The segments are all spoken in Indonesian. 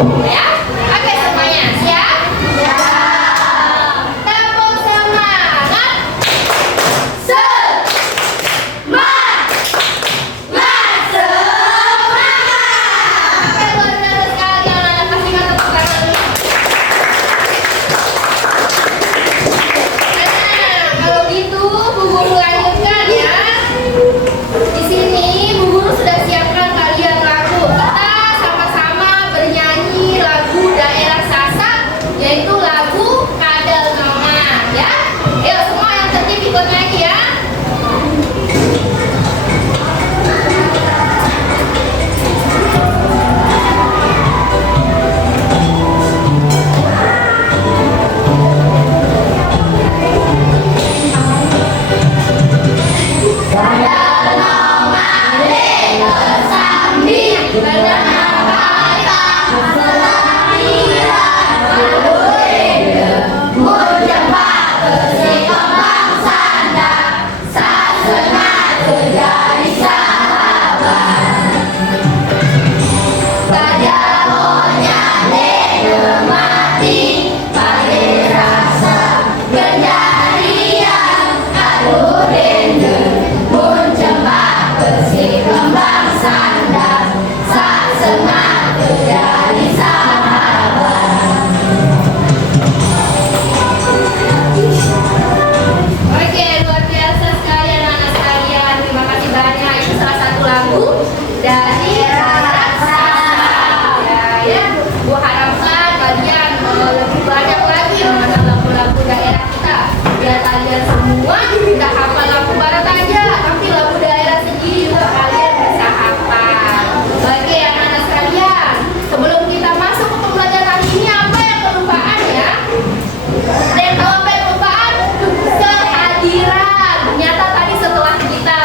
Ya, oke semuanya siap? Tepuk semangat. Oke, luar biasa sekali anak-anak, kasihkan tepuk tangan dulu. Nah, kalau gitu Bu Guru lanjutkan ya. Di sini Bu Guru sudah siapkan kalian lagu. Kita sama-sama bernyanyi lagu daerah Sasak, yaitu lagu Kadal Mama ya. Ayo semua yang tertib ikut nyanyi ya. Oke, luar biasa sekali anak-anak sekalian. Terima kasih banyak. Itu salah satu lagu dari daerah Sasak. Ya, Bu harapkan kalian lebih banyak lagi mengenal lagu-lagu daerah kita. Biar kalian semua tidak hafal lagu barat aja, tapi lagu daerah sendiri juga kalian bisa hafal. Oke, anak-anak sekalian. Sebelum kita masuk ke pembelajaran hari ini, apa yang kelupaan ya? Dan kalau apa yang kelupaan? Kehadiran. Ternyata tadi setelah kita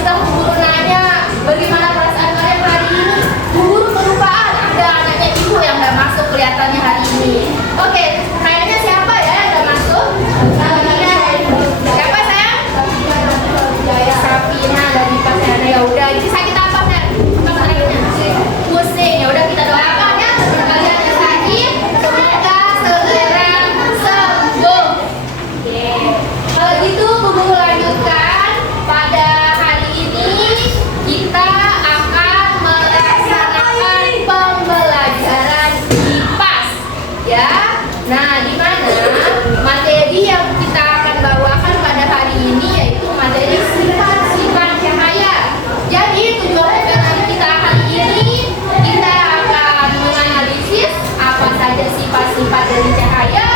setelah Bu Guru nanya bagaimana perasaan kalian hari ini, Bu Guru kelupaan ada anaknya ibu yang nggak masuk kelihatannya hari ini. Oke, kayaknya siapa ya yang nggak masuk? Siapa sayang? Sapina dari Pasirana. Ya udah, ini sakit apa kan? Apa sakitnya? Pusing. Ya udah kita doakan ya teman kalian yang sakit, semoga segera sembuh. Oke. Kalau gitu Bu Guru lanjutkan. Pada hari ini kita akan melaksanakan pembelajaran IPAS ya. Nah, di mana materi yang kita akan bawakan pada hari ini yaitu materi sifat-sifat cahaya. Jadi tujuan pembelajaran kita hari ini kita akan menganalisis apa saja sifat-sifat dari cahaya.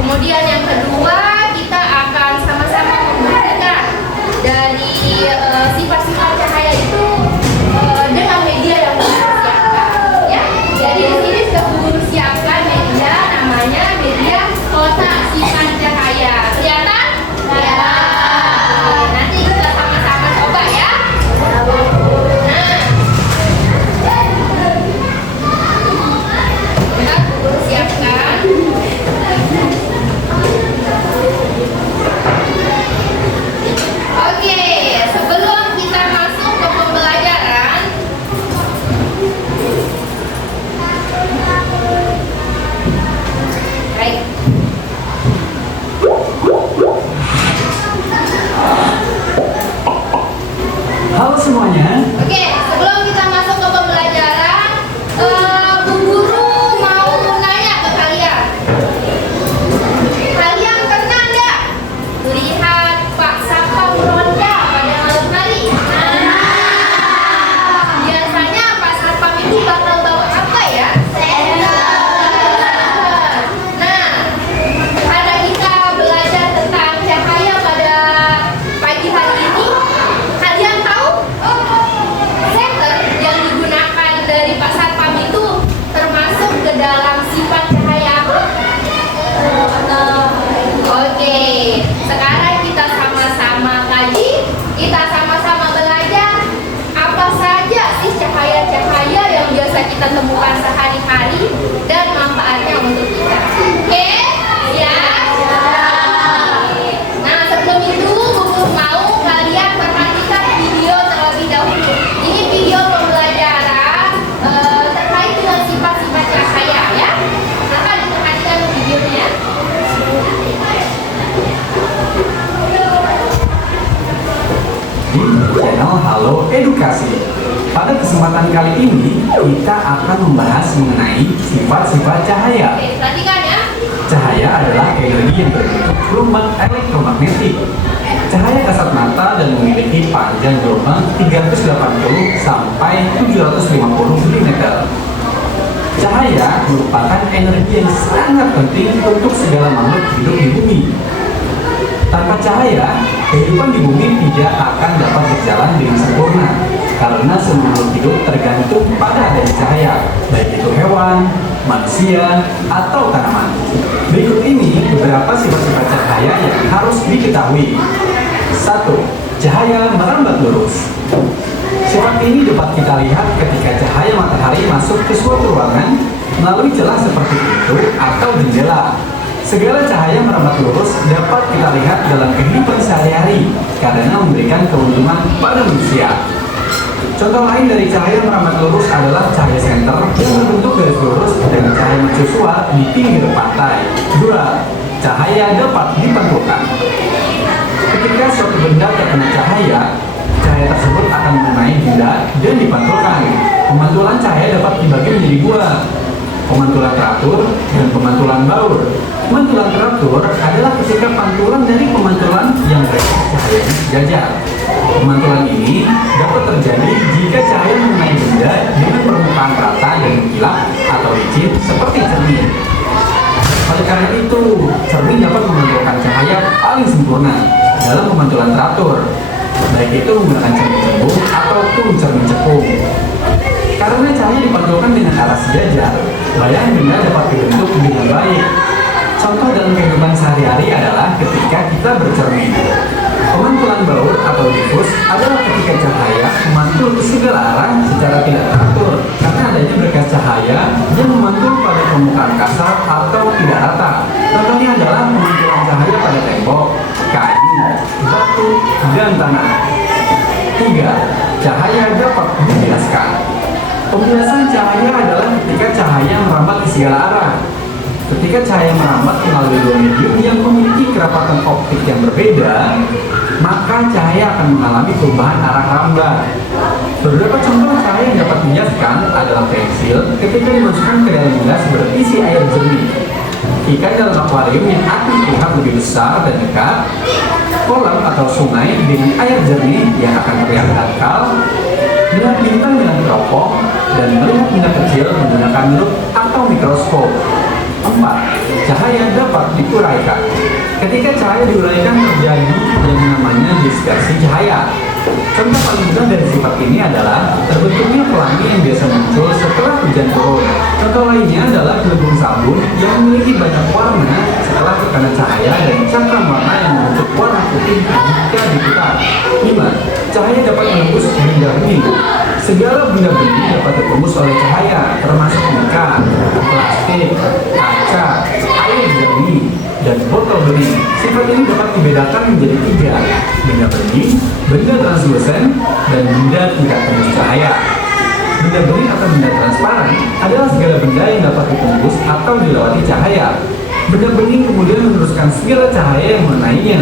Kemudian yang kedua kita akan sama-sama membuktikan dari sifat-sifat cahaya itu dengan media yang Bu Guru siapkan ya. Jadi di sini sudah Bu Guru siapkan media, namanya media kotak sifat cahaya. Kelihatan? Ya. Nanti kita sama-sama coba ya. Nah, Bu Guru siapkan. Oke, sebelum kita masuk ke pembelajaran, baik. Halo semuanya. Oke, sebelum kita masuk ke pembelajaran, Bu Guru mau nanya ke kalian. Kalian pernah nggak melihat Pak Satpam ronda pada malam hari? Biasanya Pak Satpam itu bakal bawa apa ya? Nah, karena kita belajar tentang cahaya pada pagi hari ini, kalian tahu senter yang digunakan dari Pak Satpam itu termasuk ke dalam sifat cahaya apa? Oke, sekarang kita sama-sama kaji, kita sama-sama belajar apa saja sih cahaya-cahaya yang biasa kita temukan sehari-hari dan manfaatnya untuk kita. Oke? Ya? Oke. Nah, sebelum itu Bu Guru mau kalian perhatikan video terlebih dahulu. Ini video pembelajaran terkait dengan sifat-sifat Halo Edukasi. Pada kesempatan kali ini, kita akan membahas mengenai sifat-sifat cahaya. Oke, perhatikan ya. Cahaya adalah energi yang berbentuk gelombang elektromagnetik. Cahaya kasat mata dan memiliki panjang gelombang 380 sampai 750 mm. Cahaya merupakan energi yang sangat penting untuk segala makhluk hidup di bumi. Tanpa cahaya, kehidupan di bumi tidak akan dapat berjalan dengan sempurna karena semua makhluk hidup tergantung pada adanya cahaya, baik itu hewan, manusia, atau tanaman. Berikut ini beberapa sifat-sifat cahaya yang harus diketahui. 1. Cahaya merambat lurus. Sifat ini dapat kita lihat ketika cahaya matahari masuk ke suatu ruangan melalui celah seperti pintu atau jendela. Segala cahaya merambat lurus dapat kita lihat dalam kehidupan sehari-hari karena memberikan keuntungan pada manusia. Contoh lain dari cahaya merambat lurus adalah cahaya senter yang berbentuk garis lurus dengan cahaya mercusuar di pinggir pantai. 2. Cahaya dapat dipantulkan. Ketika suatu benda terkena cahaya, cahaya tersebut akan mengenai benda dan dipantulkan. Pemantulan cahaya dapat dibagi menjadi dua, pemantulan teratur dan pemantulan baur. Pemantulan teratur adalah ketika pantulan dari pemantulan yang berada cahayanya sejajar. Pemantulan ini dapat terjadi jika cahaya mengenai benda dengan permukaan rata dan mengkilap atau licin seperti cermin. Oleh karena itu, cermin dapat memantulkan cahaya paling sempurna dalam pemantulan teratur, baik itu menggunakan cermin cembung ataupun cermin cekung. Karena cahaya dipantulkan dengan arah sejajar, bayangan benda dapat dibentuk dengan baik. Contoh dalam kehidupan sehari-hari adalah ketika kita bercermin. Pemantulan baur atau difus adalah ketika cahaya memantul ke segala arah secara tidak teratur karena adanya berkas cahaya yang memantul pada permukaan kasar atau tidak rata. Contohnya adalah pemantulan cahaya pada tembok, kayu, batu, dan tanah. 3. Cahaya dapat dibiaskan. Pembiasan cahaya adalah ketika cahaya merambat ke segala arah. Ketika cahaya merambat melalui dua medium yang memiliki kerapatan optik yang berbeda, maka cahaya akan mengalami perubahan arah rambat. Beberapa contoh cahaya yang dapat dibiaskan adalah pensil ketika dimasukkan ke dalam gelas berisi air jernih, ikan dalam akuarium yang akan terlihat lebih besar dan dekat, kolam atau sungai dengan air jernih yang akan terlihat dangkal, melihat bintang dengan teropong, dan melihat benda kecil menggunakan lup atau mikroskop. 4. Cahaya dapat diuraikan. Ketika cahaya diuraikan terjadi yang namanya dispersi cahaya. Contoh paling mudah dari sifat ini adalah terbentuknya pelangi yang biasa muncul setelah hujan turun. Contoh lainnya adalah gelembung sabun yang memiliki banyak warna setelah terkena cahaya dan cakram warna yang membentuk warna putih jika diputar. 5. Cahaya dapat menembus benda bening. Segala benda bening dapat ditembus oleh cahaya, termasuk ikan, plastik, kaca, air jernih, dan botol bening. Sifat ini dapat dibedakan menjadi 3: benda bening, benda translusen, dan benda tidak tembus cahaya. Benda bening atau benda transparan adalah segala benda yang dapat ditembus atau dilewati cahaya. Benda bening kemudian meneruskan segala cahaya yang mengenainya.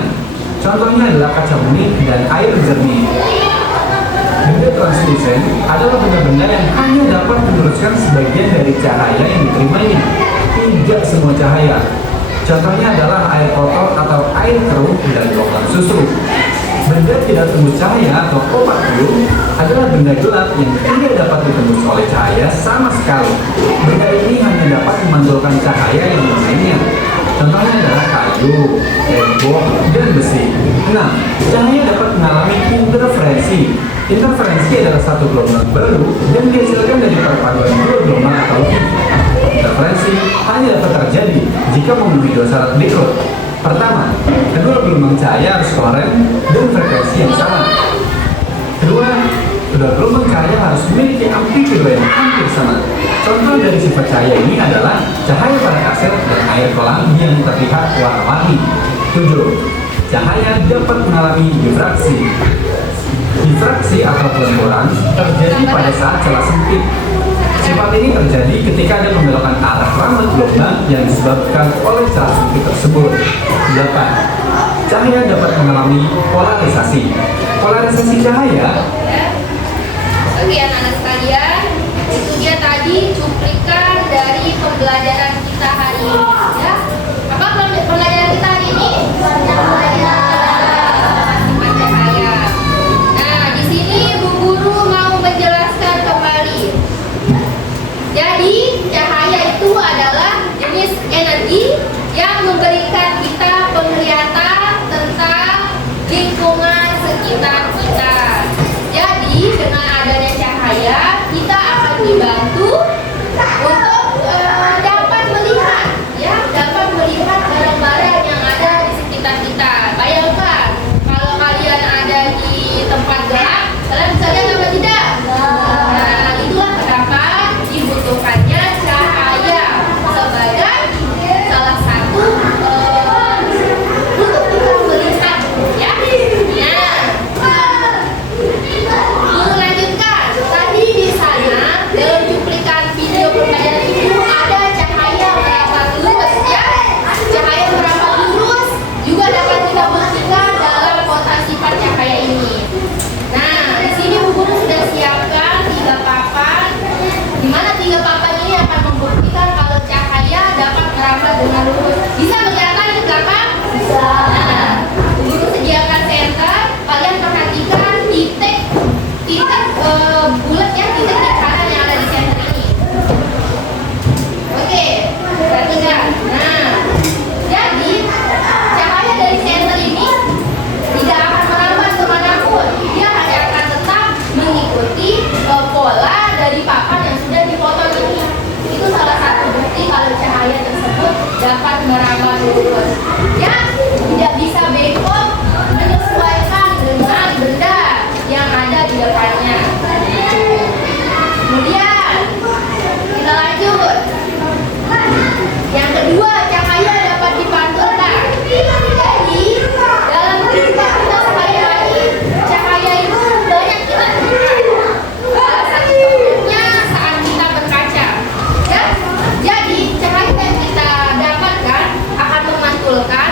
Contohnya adalah kaca bening dan air jernih. Benda translusen adalah benda-benda yang hanya dapat meneruskan sebagian dari cahaya yang diterimanya, tidak semua cahaya. Contohnya adalah air kotor atau air keruh dan logam susu. Benda tidak tembus cahaya atau opaque adalah benda gelap yang tidak dapat ditembus oleh cahaya sama sekali. Benda ini hanya dapat memantulkan cahaya yang mengenainya. Contohnya adalah kayu, tembok, dan besi. 6. Cahaya dapat mengalami interferensi. Interferensi adalah satu gelombang baru yang dihasilkan dari perpaduan dua gelombang atau lebih. Interferensi hanya dapat terjadi jika memenuhi dua syarat berikut. Pertama, kedua gelombang cahaya harus koren dan frekuensi yang sama. Kedua gelombang cahaya harus memiliki amplitude yang hampir sama. Contoh dari sifat cahaya ini adalah cahaya pada kaset dan air kolam yang terlihat warna-warni. 7. Cahaya dapat mengalami difraksi. Difraksi atau pelemburan terjadi pada saat celah sempit. Sifat ini terjadi ketika ada pembelokan arah rambat gelombang yang disebabkan oleh celah sempit tersebut. 8. Cahaya dapat mengalami polarisasi. Polarisasi cahaya Oke anak-anak sekalian, itu dia tadi cuplikan dari pembelajaran kita hari ini ya. Apa pembelajaran kita hari ini? Sifat cahaya. Nah, di sini Bu Guru mau menjelaskan kembali. Jadi, cahaya itu adalah jenis energi yang memberikan kita penglihatan tentang lingkungan sekitar kita. Jadi, dengan adanya cahaya, kita akan dibantu untuk dapat melihat, ya, dapat melihat barang-barang yang ada di sekitar kita. Bayangkan, kalau kalian ada di tempat gelap, kalian bisa lihat apa tidak? Nah, itulah kenapa dibutuhkannya cahaya sebagai salah satu untuk kita melihat, ya. Nah, melanjutkan, tadi di sana dalam cuplikan video pembelajaran itu ada cahaya merambat lurus, ya. Cahaya merambat lurus juga dapat kita buktikan dalam kotak sifat cahaya ini. Nah, di sini Bu Guru sudah siapkan 3 papan, di mana 3 papan ini akan membuktikan kalau cahaya dapat merambat dengan lurus. Bisa kelihatan di belakang? Bisa. Nah, Bu Guru sediakan senter, kalian perhatikan titik bulat ya, titik di kanan yang ada di center ini. Oke, perhatikan. Nah, jadi cahaya dari center ini tidak akan merambat kemanapun. Dia hanya akan tetap mengikuti pola dari papan yang sudah dipotong ini. Itu salah satu bukti kalau cahaya tersebut dapat merambat lurus. Ya, tidak bisa bengkok menyesuaikan dengan benda yang ada di depannya. Kemudian kita lanjut. Yang kedua, cahaya dapat dipantulkan. Jadi dalam kehidupan kita sehari-hari, cahaya itu banyak kita temukan. Salah satu contohnya saat kita berkaca. Ya, jadi cahaya yang kita dapatkan akan memantulkan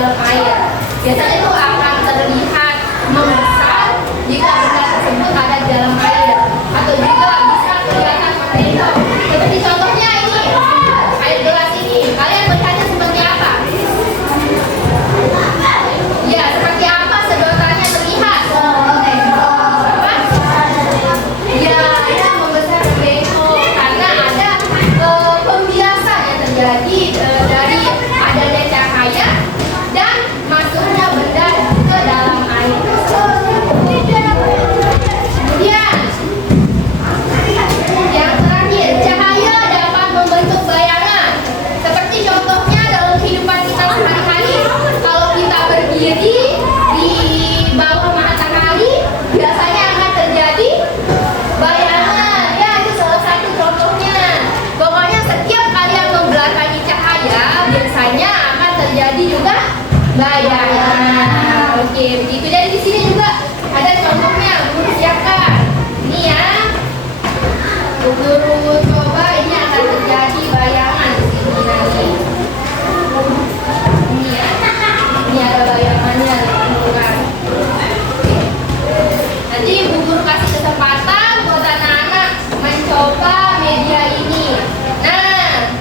dalam air. Biasanya itu akan terlihat membesar jika benda tersebut ada di dalam air, atau juga bisa kelihatan mengendap. Seperti contohnya ini, air gelas ini. Kalian melihatnya seperti apa? Ya, seperti apa sedotannya terlihat? Apa? Ya, itu membesar bengkok karena ada pembiasan yang terjadi dari adanya cahaya dan masuknya benda ke dalam air. Kemudian yang terakhir, cahaya dapat membentuk bayangan. Seperti contohnya dalam kehidupan kita sehari-hari, kalau kita berdiri di bawah matahari, biasanya akan terjadi bayangan. Ya, itu salah satu contohnya. Pokoknya setiap kalian membelakangi cahaya, biasanya akan terjadi juga bayangan. Oke, begitu. Jadi di sini juga ada contohnya. Guru siapkan. Ini ya. Guru coba, ini akan terjadi bayangan di sini nanti. Ini ya. Ini ada bayangannya. Bukan. Nanti Bu Guru kasih kesempatan buat anak-anak mencoba media ini. Nah,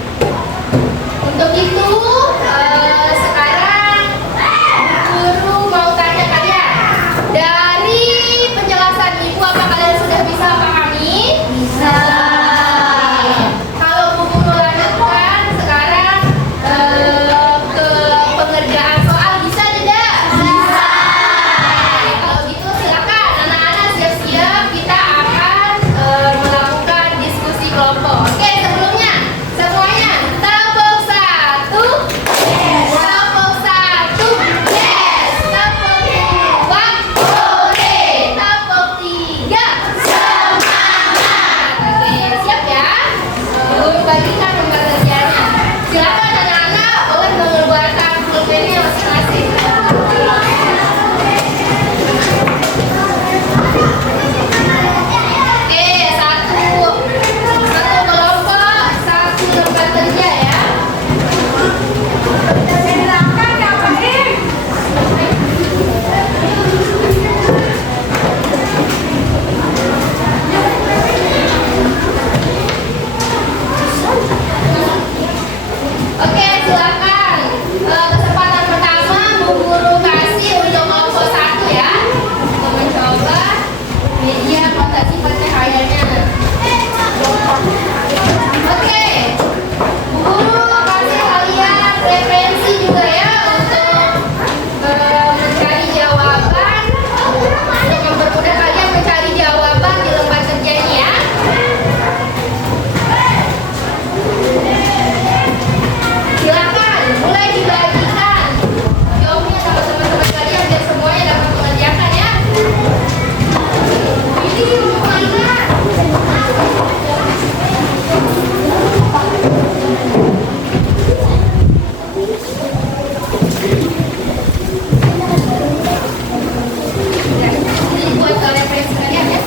untuk itu sekarang Guru mau tanya kalian, dari penjelasan Ibu apa kalian sudah bisa pahami? Bisa. Kalau Bu Guru lanjutkan sekarang ke pengerjaan soal, bisa tidak? Bisa. Kalau gitu silakan anak-anak siap-siap, kita akan melakukan diskusi kelompok. Oke, sebelumnya semuanya tepuk satu, tepuk satu, yes, tepuk dua, boleh, tepuk tiga, semangat. Oke, siap ya? Guru bagikan lembar kerjanya. Silakan anak-anak boleh mengeluarkan pulpennya masing-masing. Satu kelompok, satu lembar kerja ya. Oke, silakan. Kesempatan pertama Bu Guru kasih untuk kelompok satu ya, untuk mencoba media kontak sifat cahayanya. Oke, Bu Guru kasih kalian referensi juga ya untuk mencari jawaban, untuk mempermudah kalian mencari jawaban di lembar kerja ini ya. Silakan, mulai dibagikan jawabnya sama teman-teman kalian biar semuanya dapat mengerjakan ya. Ini untuk mainan. Ini buat referensi kalian ya.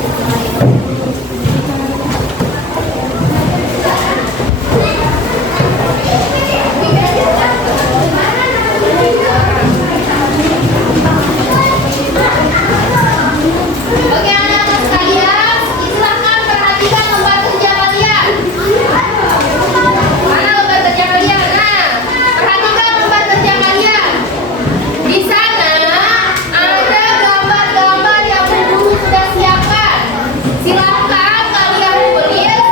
Oke anak-anak sekalian, silakan perhatikan lembar kerja kalian. Mana lembar kerja kalian? Nah, perhatikan lembar kerja kalian. Di sana ada gambar-gambar yang Bu Guru sudah siapkan. Silakan kalian tulis.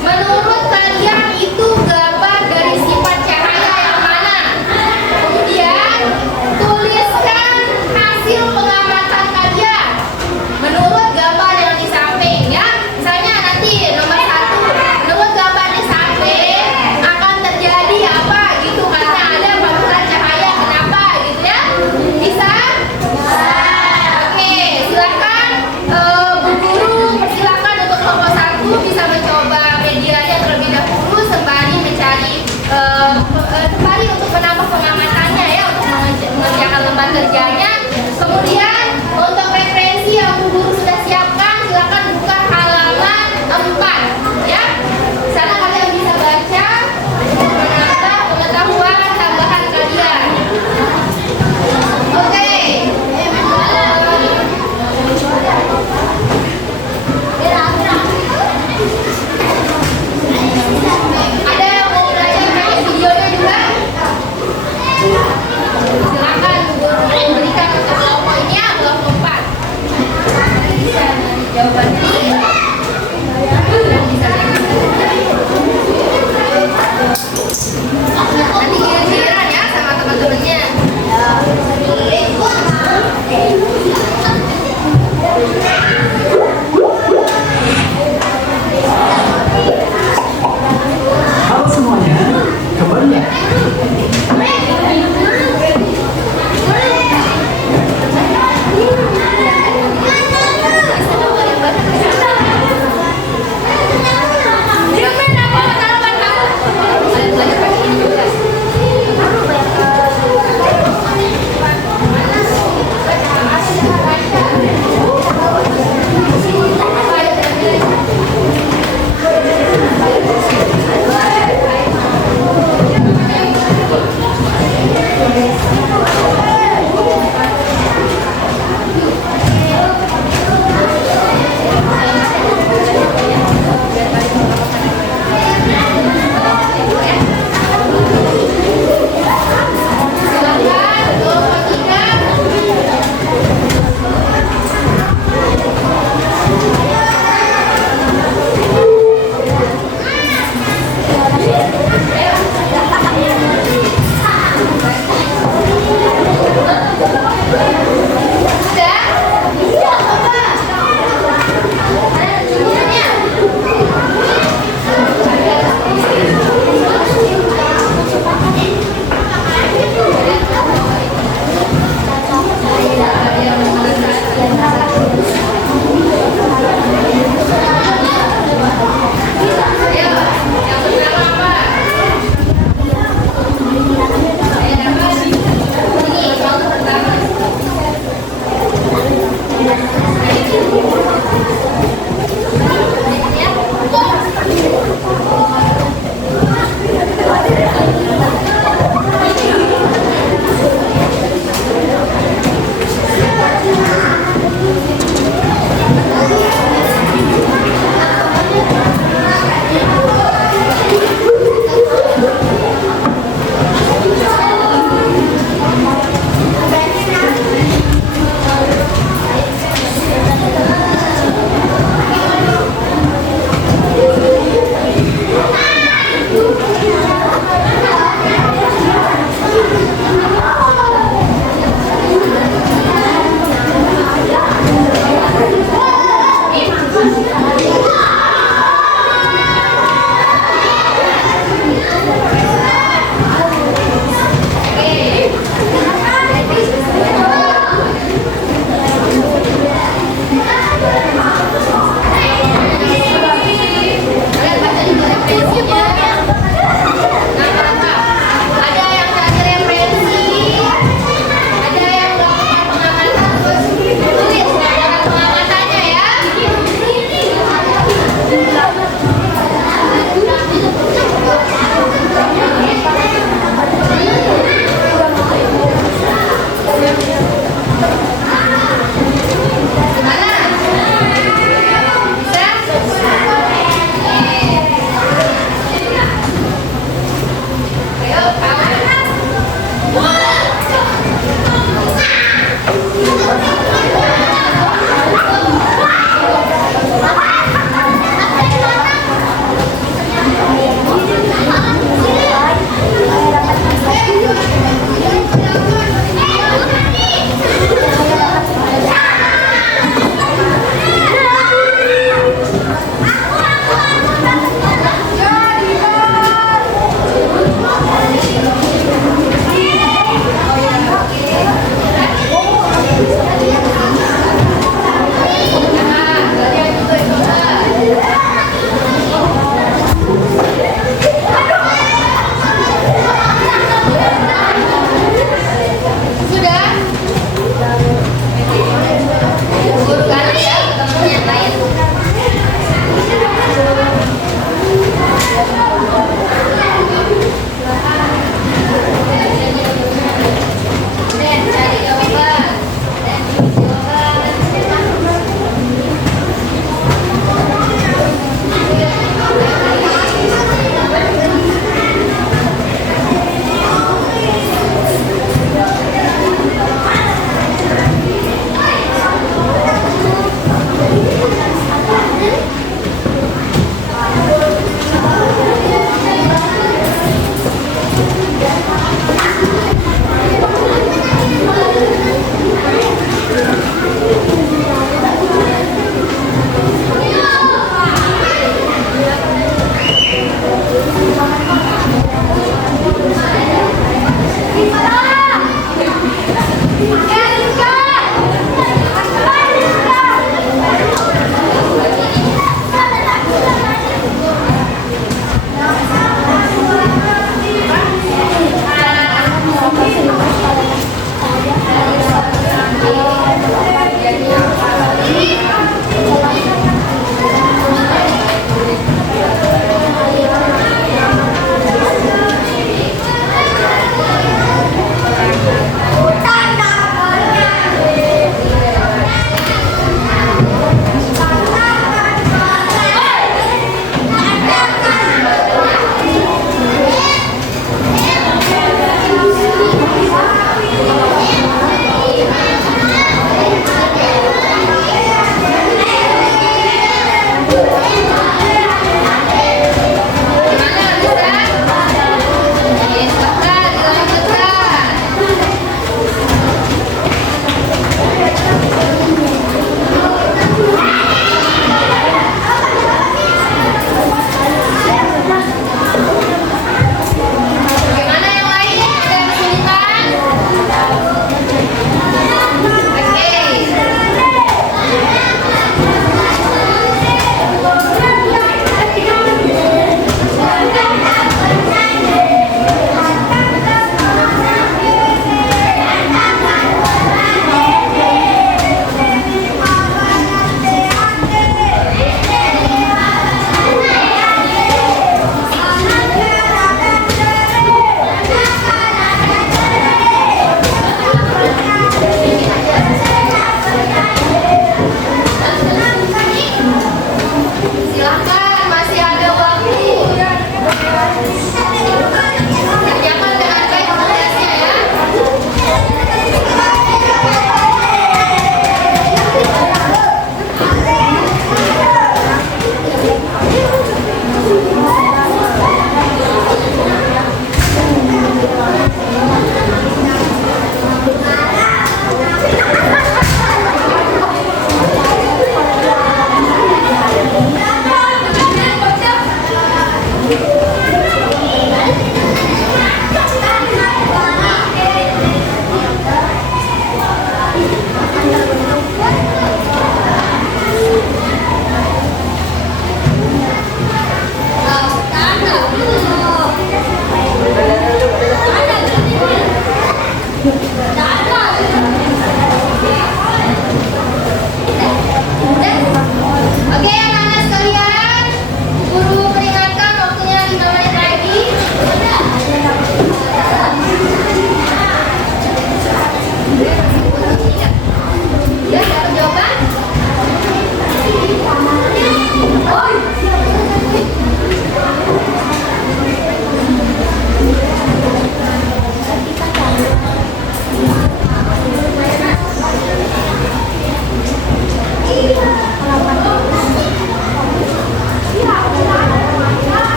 Menurut kalian itu gambar dari sifat cahaya yang mana? Kemudian tuliskan hasil pengamatan kalian menurut gambar yang di samping ya. Misalnya nanti nomor 1, menurut gambar di samping akan terjadi apa gitu karena ada pantulan cahaya, kenapa gitu ya. Bisa? Oke, silakan Bu Guru persilakan untuk kelompok 1 bisa mencoba medianya terlebih dahulu sembari mencari sembari untuk menambah pengamatannya ya, untuk mengerjakan lembar kerjanya. Kemudian untuk referensi yang Bu Guru sudah siapkan, silakan buka halaman 4 ya. Sana kalian bisa baca untuk menambah pengetahuan tambahan kalian.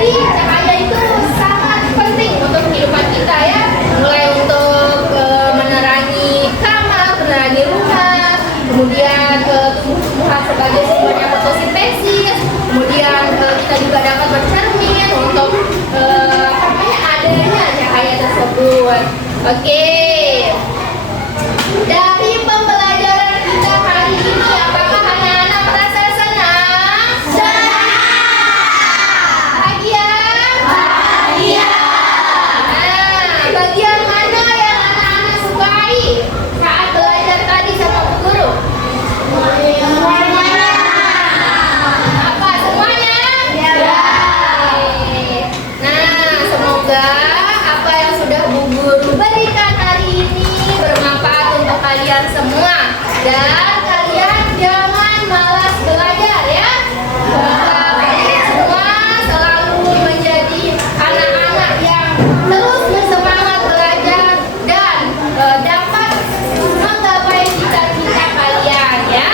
Jadi cahaya itu sangat penting untuk kehidupan kita ya. Mulai untuk menerangi kamar, menerangi rumah, kemudian tumbuh-tumbuhan sebagai sumbernya fotosintesis, kemudian kita juga dapat bercermin untuk adanya cahaya tersebut. Oke. Dari pembelajaran kita hari ini, apakah anak-anak merasa senang? Bahagia? Nah, bagian mana yang anak-anak sukai saat belajar tadi sama Bu Guru? Apa semuanya? Nah, semoga apa yang sudah Bu Guru berikan hari ini bermanfaat untuk kalian semua, dan kalian jangan malas belajar ya. Semoga kalian semua selalu menjadi anak-anak yang terus bersemangat belajar dan dapat menggapai cita-cita kalian ya.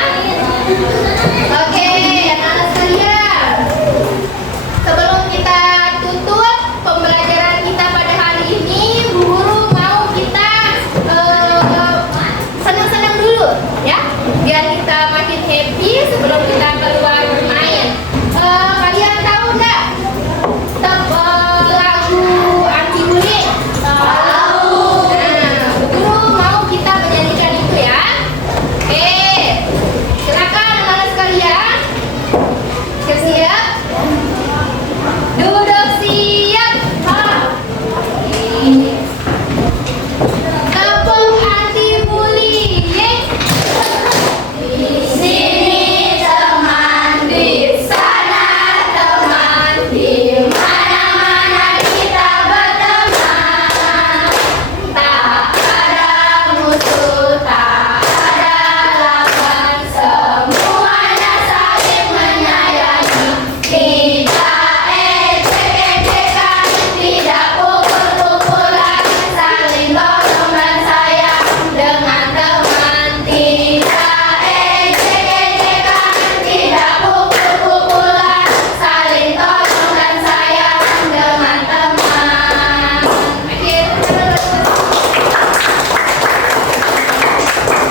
Oke, anak-anak sekalian, sebelum kita tutup pembelajaran kita pada hari ini, Bu Guru mau kita senang-senang dulu ya, biar kita makin happy sebelum kita keluar bermain. Kalian tahu nggak lagu anti bullying? Tahu. Nah, Bu Guru mau kita menyanyikan itu ya. Oke, silakan anak-anak sekalian. Siap-siap. Duduk siap. Tepung anti bullying. Di sini teman, di sana teman, di mana-mana kita berteman. Tak ada musuh, tak ada lawan, semuanya saling menyayangi. Tidak ejek-ejekan, tidak pukul-pukulan, saling tolong dan sayang dengan teman. Tidak ejek-ejekan, tidak pukul-pukulan, saling tolong dan sayang dengan teman.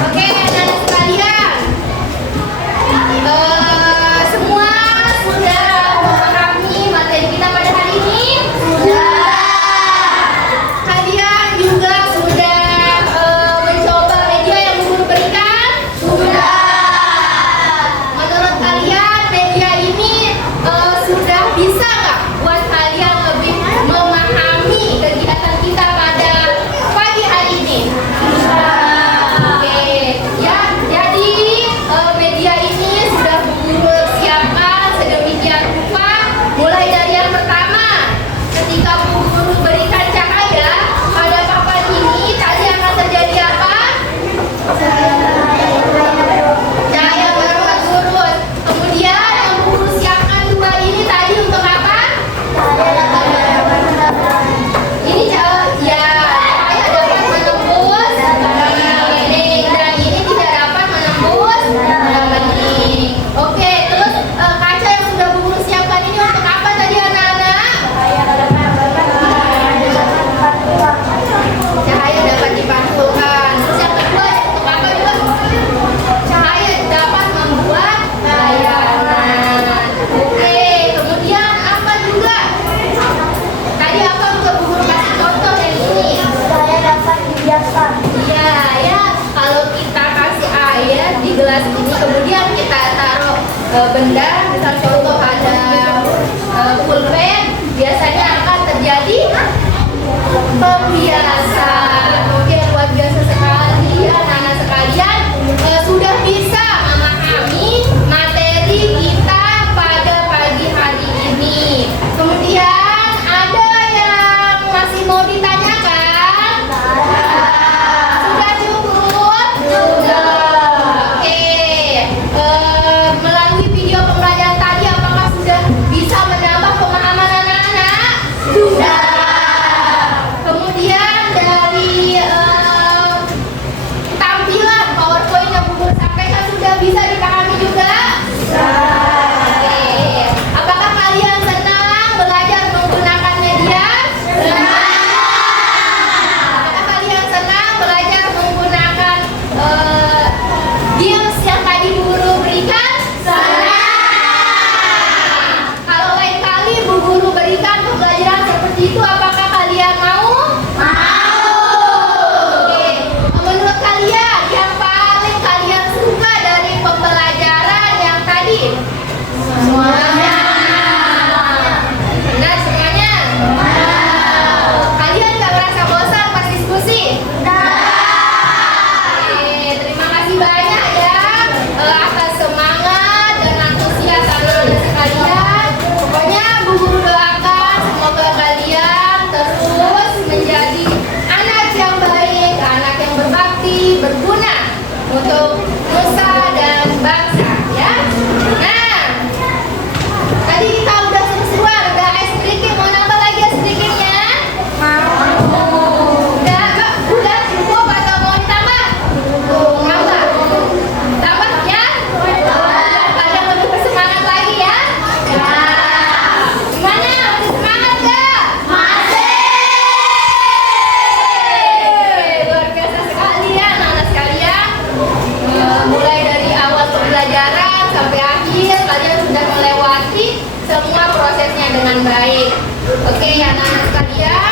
Oke, anak-anak sekalian, semua sudah memahami materi kita pada hari ini? Sudah. Kalian juga sudah mencoba media yang Bu Guru berikan? Sudah. Menurut kalian media ini sudah bisa nggak buat kalian lebih memahami kegiatan kita pada pagi hari ini? Oke, ya, jadi media ini sudah Bu Guru siapkan sedemikian rupa. Mulai dari yang pertama, ketika Bu Guru berikan cahaya pada papan ini, tadi akan terjadi apa? Cahaya berurut-urut. Kemudian yang Bu Guru siapkan dua ini tadi untuk apa? Ini cahaya dapat menembus bening, dan ini tidak dapat menembus bening. Oke, terus kaca yang sudah Bu Guru siapkan ini untuk apa tadi anak-anak? Cahaya dapat dipantulkan. Terus yang kedua untuk apa juga? Cahaya dapat membuat bayangan. Oke, kemudian apa juga? Tadi apa juga Bu Guru kasih contoh yang ini? Saya dapat dibiarkan. Iya, ya. Kalau kita kasih air di gelas ini, kemudian kita taruh benda, misal contoh ada pulpen, biasanya akan terjadi pembiasan. Oke, luar biasa sekali ya anak-anak sekalian, sudah bisa memahami materi kita pada pagi hari ini. Kemudian ada yang masih mau ditanyakan? Sudah cukup? Sudah. Oke. Melalui video pembelajaran tadi, apakah sudah bisa menambah pemahaman anak-anak? Sudah. Kemudian dari pembelajaran sampai akhir kalian sudah melewati semua prosesnya dengan baik. Oke, anak-anak sekalian.